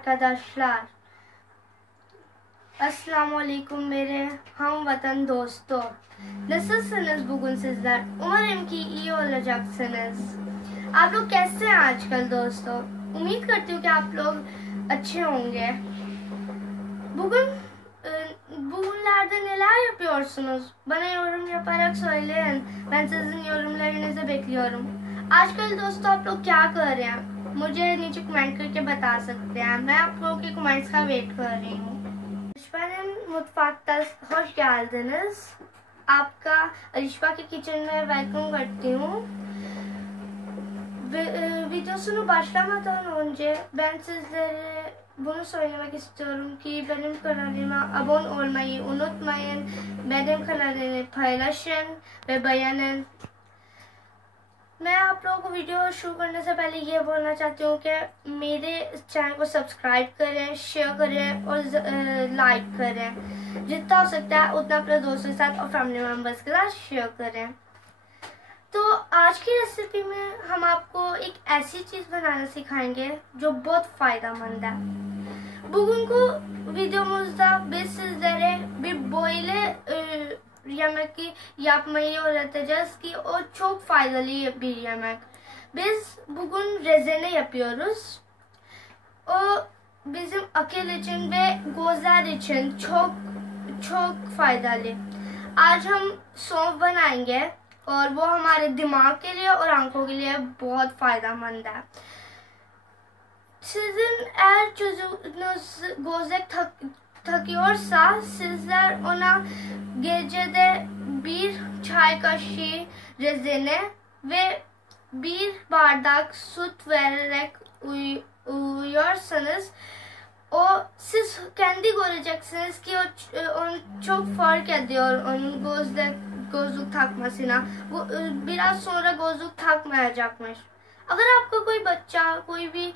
arkadaşlar. Assalamualaikum मेरे हम वतन दोस्तों. Nasılsınız bugün sizler? Umarım ki iyi olacaksınız. आप लोग कैसे हैं आजकल दोस्तों? उम्मीद करती हूँ कि आप लोग अच्छे होंगे. Bugünlerde neler yapıyorsunuz? Bana yorum yaparak söyleyin. Ben sizin yorumlarınızı bekliyorum. आजकल दोस्तों आप लोग क्या कर रहे हैं? मुझे नीचे कमेंट करके बता सकते हैं. मैं आप लोगों के कमेंट्स का वेट कर रही हूँ. Alişba'nın mutfakta hoş geldiniz. आपका Alişba के किचन में वेलकम करती हूँ. Videosunu başlamadan önce ben sizlere bunu söylemek istiyorum ki benim kanalıma abone olmayı unutmayın. Benim kanalımı paylaşın ve beğenin. मैं आप लोगों को वीडियो शुरू करने से पहले ये बोलना चाहती हूँ कि मेरे चैनल को सब्सक्राइब करें, शेयर करें और लाइक करें. जितना हो सकता है उतना अपने दोस्तों के साथ और फैमिली मेम्बर्स के साथ शेयर करें. तो आज की रेसिपी में हम आपको एक ऐसी चीज़ बनाना सिखाएंगे जो बहुत फ़ायदेमंद है. Bugünkü videomuzda biz sizlere bir böyle yemek yapmayı öğreteceğiz ki o çok faydalı bir yemek. Biz bugün rezene yapıyoruz. O bizim akıl için ve gözler için çok faydalı. आज हम सौंफ बनाएंगे और वो हमारे दिमाग के लिए और आंखों के लिए बहुत फायदेमंद है. Sizin eğer çocuğunuz gözler takıyorsa sizler ona gecede bir çay kaşığı rezene ve bir bardak süt vererek uyuyorsanız siz kendi göreceksiniz ki onu çok fark ediyor onun gözlük takmasına. Biraz sonra gözlük takmayacakmış. अगर आपका कोई बच्चा कोई भी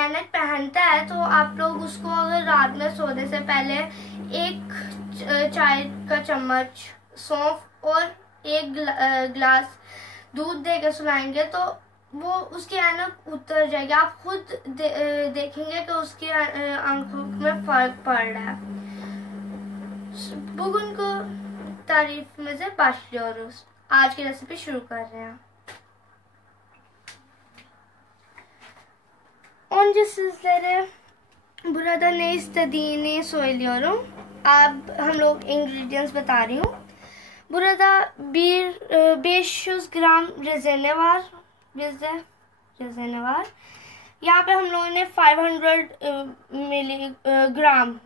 ऐनक पहनता है तो आप लोग उसको अगर रात में सोने से पहले एक चाय का चम्मच सौंफ और एक गिलास दूध देकर सुलाएंगे तो वो उसकी ऐनक उतर जाएगी. आप खुद देखेंगे कि उसकी आंखों में फर्क पड़ रहा है. bugün को tarifimize başlıyoruz. आज की रेसिपी शुरू कर रहे हैं. Önce sizlere burada ne istediğini söylüyorum. हम लोग ingredients बता रही हूँ. Burada 500 gram rezene var. Bizde rezene var. यहाँ पे हम लोगों ने 500 ग्राम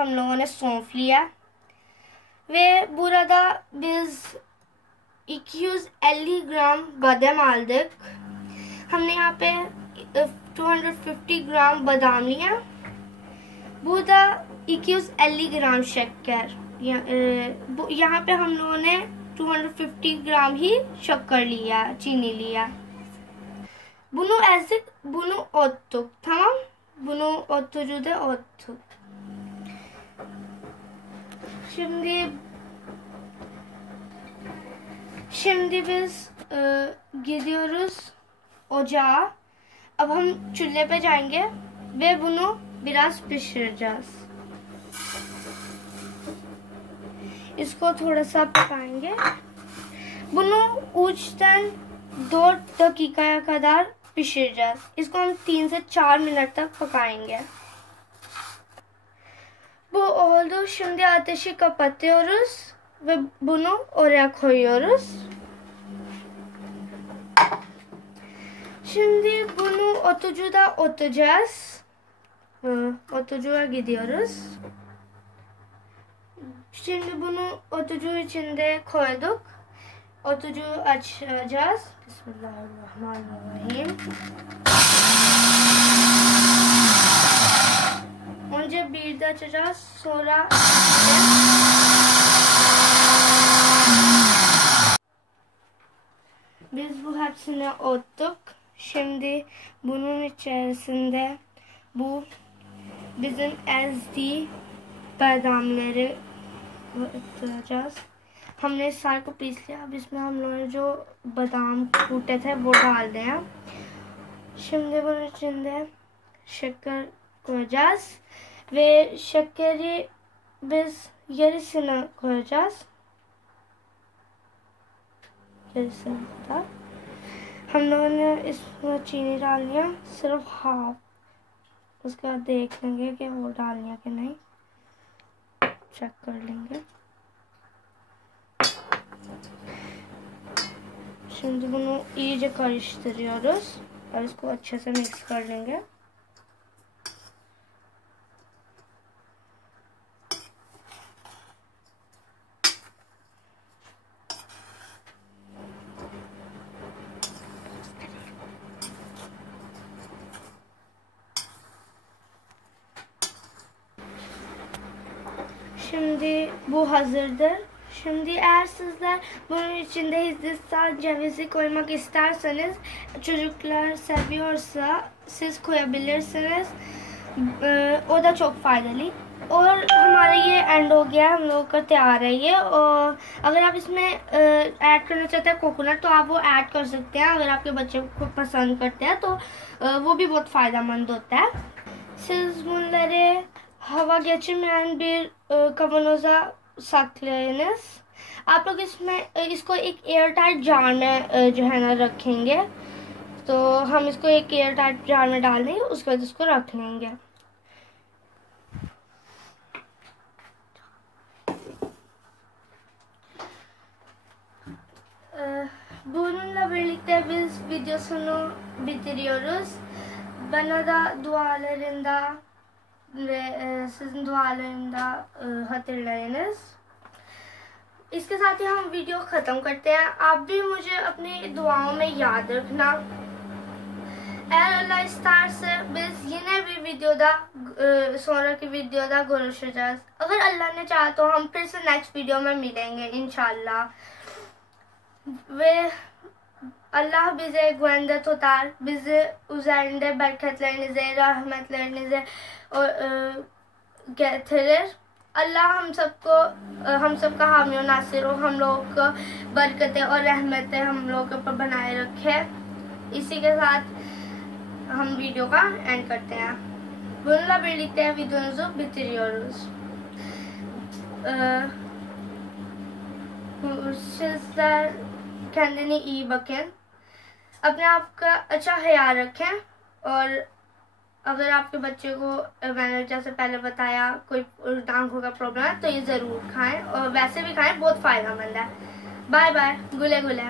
हम लोगों ने सौंफ लिया. Ve burada biz 250 gram badem aldık. हमने यहाँ पे 250 ग्राम बादाम लिया. burada 250 ग्राम शक्कर. यहाँ पे हम लोगों ने 250 ग्राम ही शक्कर लिया, चीनी लिया. Bunu ottuk, tamam? Bunu otucuda ottuk. Şimdi biz gidiyoruz ocağa. अब हम चूल्हे पे जाएंगे ve bunu biraz pişireceğiz. इसको थोड़ा सा पकाएंगे. Bunu 3'ten 4 dakikaya kadar pişireceğiz. इसको हम 3 से 4 मिनट तक पकाएंगे. Bu oldu. Şimdi ateşi kapatıyoruz ve bunu oraya koyuyoruz. Şimdi bunu otucuda otacağız. Otucuya gidiyoruz. Şimdi bunu otucu içinde koyduk. Otucuyu açacağız. Bismillahirrahmanirrahim. Önce bir de açacağız. Sonra biz bu hepsini ottuk. Şimdi bunun içerisinde bu bizim ezdiği badamları koyacağız. हमने सारे को piece लिया. अब इसमें हम लोगों ने जो बादाम कूटे थे वो डाल दें. Şimdi bunun içinde şeker koyacağız ve şekeri biz yarısını koyacağız. Yarısını kadar. हम लोगों ने इसमें चीनी डालनी है सिर्फ हाफ, उसके बाद देख लेंगे कि वो डालनी है कि नहीं, चेक कर लेंगे। Şimdi bunu iyice karıştırıyoruz और इसको अच्छे से मिक्स कर लेंगे। Şimdi bu hazırdır. Şimdi eğer sizler bunun içinde Hindistan cevizi koymak isterseniz, çocuklar seviyorsa siz koyabilirsiniz. O da çok faydalı। और हमारा ये एंड हो गया, हम लोग का तैयार है ये। और अगर आप इसमें ऐड करना चाहते हैं कोकोनट तो आप वो ऐड कर सकते हैं, अगर आपके बच्चे को पसंद करते हैं तो वो भी बहुत फ़ायदेमंद होता है। Siz bunları hava geçirmeyen bir kavanoza saklayınız। आप लोग इसमें इसको एक एयर टाइट जार में जो है ना रखेंगे, तो हम इसको एक एयर टाइट जार में डाल देंगे, उसके बाद इसको रख लेंगे। Bununla birlikte biz videosunu bitiriyoruz. Bana da dualarında ve sizin dualarında hatırlayınız। इसके साथ ही हम वीडियो ख़त्म करते हैं। आप भी मुझे अपनी दुआओं में याद रखना। Eğer Allah isterse biz yine bir videoda sonraki videoda görüşeceğiz। अगर अल्लाह ने चाहा तो हम फिर से नेक्स्ट वीडियो में मिलेंगे इंशाल्लाह। Ve Allah bize güvende tutar, bizi üzerinde bereketlerinize, rahmetlerinize getirir। अल्लाह हम सबका हामी और नासिर हो, हम लोग को बरकतें और रहमतें हम लोग के ऊपर बनाए रखे। इसी के साथ हम वीडियो का एंड करते हैं। Bununla birlikte videomuzu bitiriyoruz। Sizler kendine iyi bakın, अपने आप का अच्छा ख्याल रखें। और अगर आपके बच्चे को मैंने जैसे पहले बताया कोई टांगों का प्रॉब्लम है तो ये ज़रूर खाएं, और वैसे भी खाएं, बहुत फ़ायदेमंद है। बाय बाय, गुले गुले।